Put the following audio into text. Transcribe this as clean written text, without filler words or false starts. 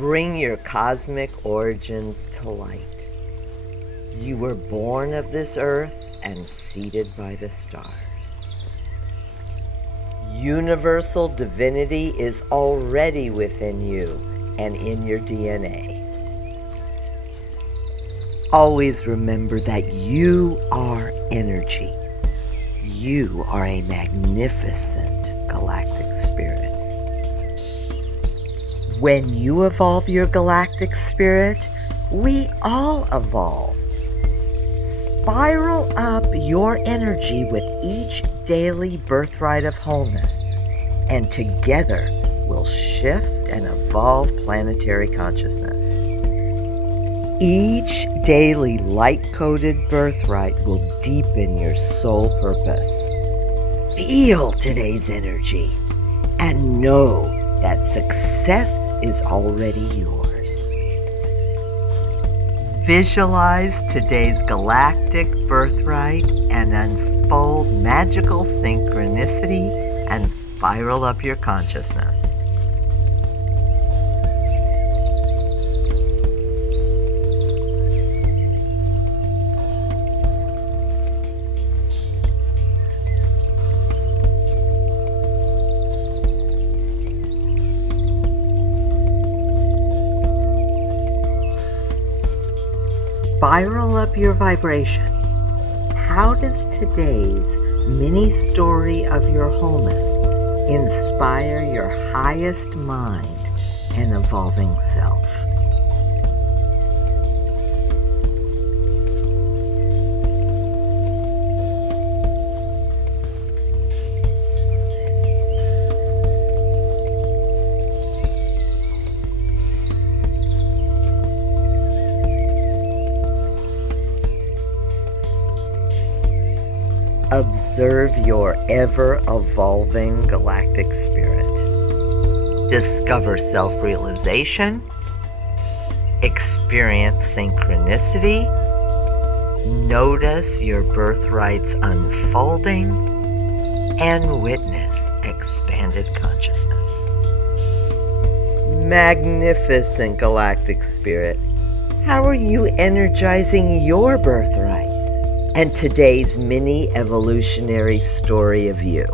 Bring your cosmic origins to light. You were born of this earth and seated by the stars. Universal divinity is already within you and in your DNA. Always remember that you are energy. You are a magnificent galactic spirit. When you evolve your galactic spirit, we all evolve. Spiral up your energy with each daily birthright of wholeness, and together we'll shift and evolve planetary consciousness. Each daily light-coded birthright will deepen your soul purpose. Feel today's energy and know that success is already yours. Visualize today's galactic birthright and unfold magical synchronicity and spiral up your consciousness. Spiral up your vibration. How does today's mini story of your wholeness inspire your highest mind and evolving self? Observe your ever-evolving galactic spirit. Discover self-realization, experience synchronicity, notice your birthrights unfolding, and witness expanded consciousness. Magnificent galactic spirit, how are you energizing your birthright and today's mini evolutionary story of you?